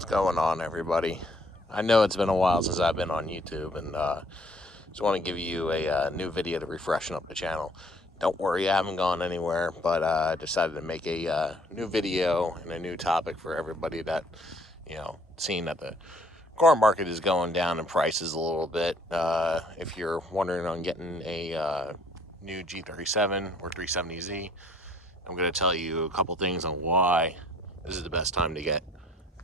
What's going on, everybody? I know it's been a while since I've been on YouTube, and just want to give you a new video to refreshen up the channel. Don't worry, I haven't gone anywhere, but I decided to make a new video and a new topic for everybody that, seeing that the car market is going down in prices a little bit. If you're wondering on getting a new G37 or 370Z, I'm going to tell you a couple things on why this is the best time to get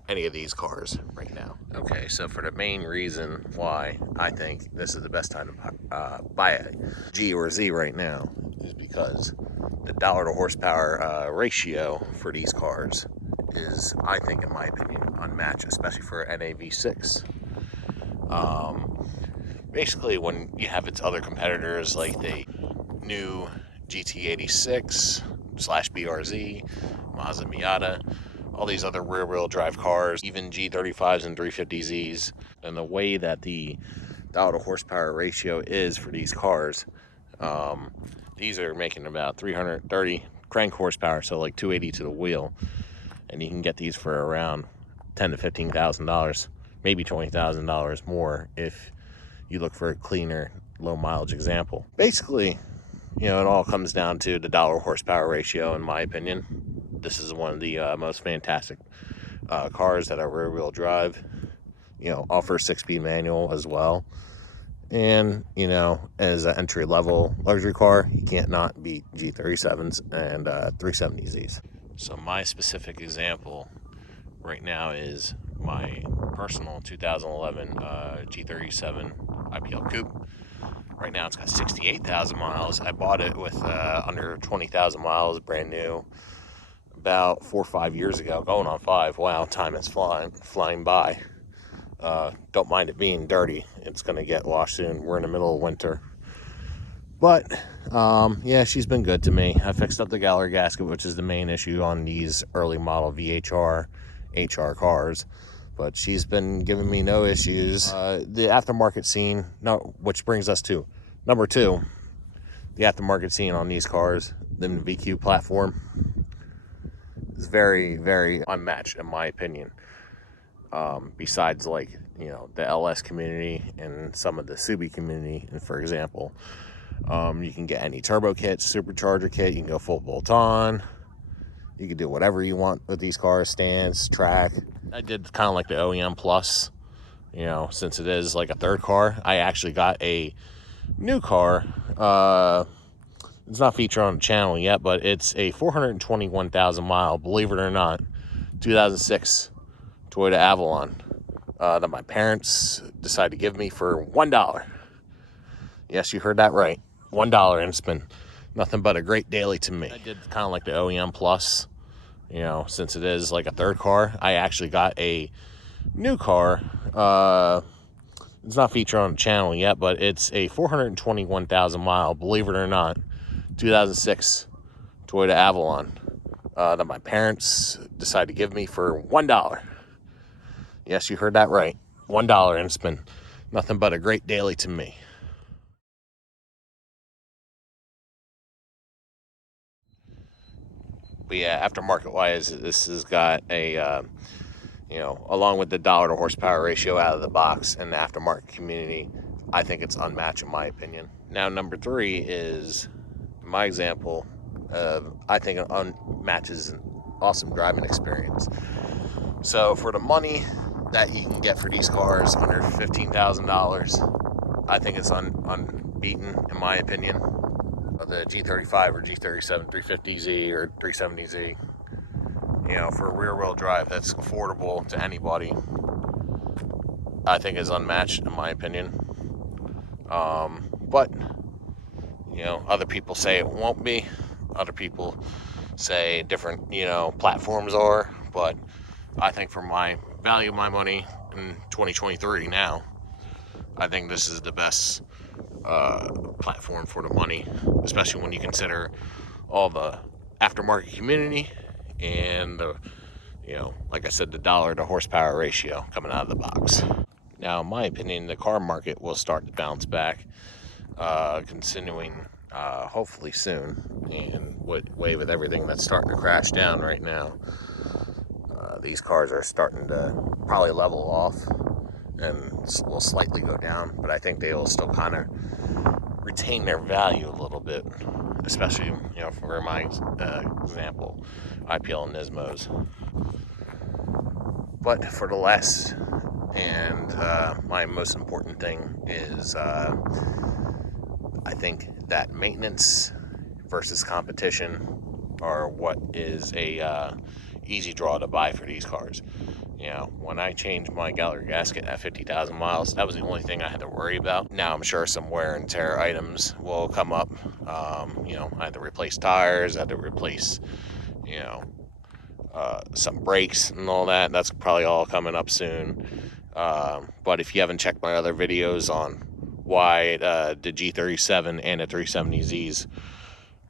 any of these cars right now. Okay, so for the main reason why I think this is the best time to buy a G or Z right now is because the dollar to horsepower ratio for these cars is, I think, in my opinion, unmatched, especially for an NAV6. Basically, when you have its other competitors like the new GT86 / BRZ, Mazda Miata, all these other rear-wheel drive cars, even G35s and 350Zs, and the way that the dollar to horsepower ratio is for these cars, these are making about 330 crank horsepower, so like 280 to the wheel, and you can get these for around $10,000 to $15,000, maybe $20,000 more if you look for a cleaner, low mileage example. Basically, it all comes down to the dollar horsepower ratio, in my opinion. This is one of the most fantastic cars that are rear-wheel drive. Offers 6-speed manual as well. And, as an entry-level luxury car, you can't not beat G37s and 370Zs. So my specific example right now is my personal 2011 G37 IPL Coupe. Right now it's got 68,000 miles. I bought it with under 20,000 miles, brand new, about 4 or 5 years ago, going on 5. Wow, time is flying by. Don't mind it being dirty. It's going to get washed soon. We're in the middle of winter. But, yeah, she's been good to me. I fixed up the gallery gasket, which is the main issue on these early model VHR, HR cars. But she's been giving me no issues. The aftermarket scene, which brings us to number 2. The aftermarket scene on these cars, the VQ platform, is very, very unmatched, in my opinion. Besides, like, the LS community and some of the Subi community, and for example, you can get any turbo kit, supercharger kit, you can go full bolt-on, you can do whatever you want with these cars, stance, track. I did kind of like the OEM Plus, since it is like a third car. I actually got a new car. It's not featured on the channel yet, but it's a 421,000 mile, believe it or not, 2006 Toyota Avalon that my parents decided to give me for $1. Yes, you heard that right, $1, and it's been nothing but a great daily to me. I did kind of like the OEM Plus, since it is like a third car. I actually got a new car. It's not featured on the channel yet, but it's a 421,000 mile, believe it or not, 2006 Toyota Avalon that my parents decided to give me for $1. Yes, you heard that right, $1, and it's been nothing but a great daily to me. But yeah, aftermarket wise, this has got a along with the dollar to horsepower ratio out of the box in the aftermarket community, I think it's unmatched, in my opinion. Now, number 3 is my example of, I think, it unmatches an awesome driving experience. So for the money that you can get for these cars, under $15,000, I think it's unbeaten, in my opinion. The G35 or G37 350Z or 370Z, for rear-wheel drive that's affordable to anybody, I think is unmatched, in my opinion. But other people say it won't be. Other people say different platforms are. But I think for my value of my money in 2023 now, I think this is the best platform for the money, especially when you consider all the aftermarket community and the, like I said, the dollar to horsepower ratio coming out of the box. Now, in my opinion, the car market will start to bounce back, continuing hopefully soon, and with everything that's starting to crash down right now. These cars are starting to probably level off and will slightly go down, but I think they will still kind of retain their value a little bit, especially, for my example, IPL and Nismos. But for the last and my most important thing is I think that maintenance versus competition are what is a easy draw to buy for these cars. When I changed my gallery gasket at 50,000 miles, that was the only thing I had to worry about. Now I'm sure some wear and tear items will come up. I had to replace tires, I had to replace, some brakes and all that. That's probably all coming up soon. But if you haven't checked my other videos on why the G37 and the 370Zs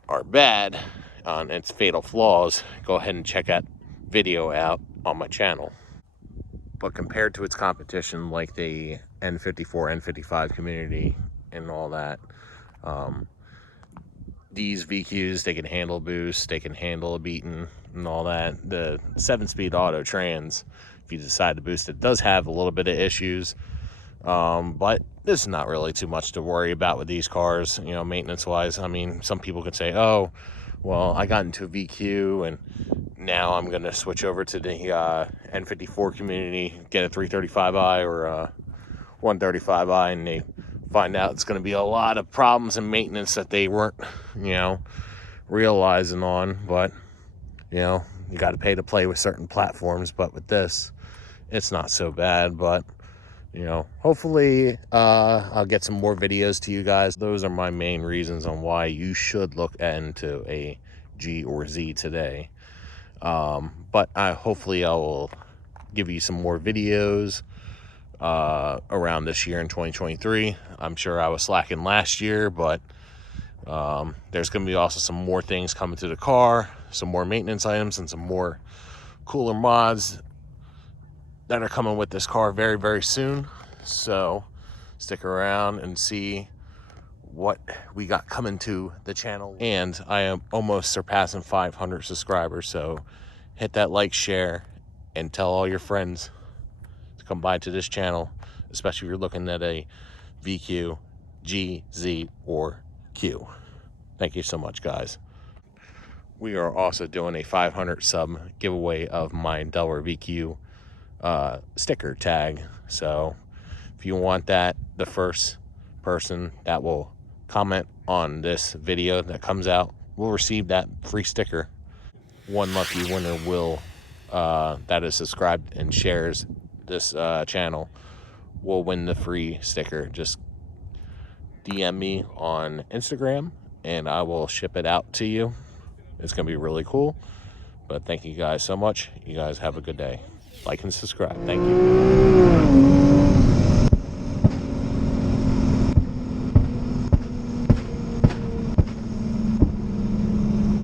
are bad on its fatal flaws, go ahead and check that video out on my channel. But compared to its competition like the N54, N55 community and all that, these VQs, they can handle boost, they can handle a beating and all that. The 7-speed auto trans, if you decide to boost it, does have a little bit of issues, but this is not really too much to worry about with these cars, maintenance wise. I mean, some people could say, oh, well, I got into a VQ and now I'm going to switch over to the N54 community, get a 335i or a 135i, and they find out it's going to be a lot of problems and maintenance that they weren't, realizing on. But, you got to pay to play with certain platforms. But with this, it's not so bad. But, hopefully I'll get some more videos to you guys. Those are my main reasons on why you should look into a G or Z today. But hopefully I will give you some more videos around this year in 2023. I'm sure I was slacking last year, but there's going to be also some more things coming to the car, some more maintenance items, and some more cooler mods that are coming with this car very, very soon. So stick around and see what we got coming to the channel. And I am almost surpassing 500 subscribers, so hit that like, share, and tell all your friends to come by to this channel, especially if you're looking at a VQ, G, Z, or Q. Thank you so much, guys. We are also doing a 500 sub giveaway of my Delaware VQ sticker tag. So if you want that, the first person that will comment on this video that comes out will receive that free sticker. One lucky winner will that is subscribed and shares this channel will win the free sticker. Just DM me on Instagram and I will ship it out to you. It's gonna be really cool. But thank you guys so much. You guys have a good day. Like and subscribe. Thank you.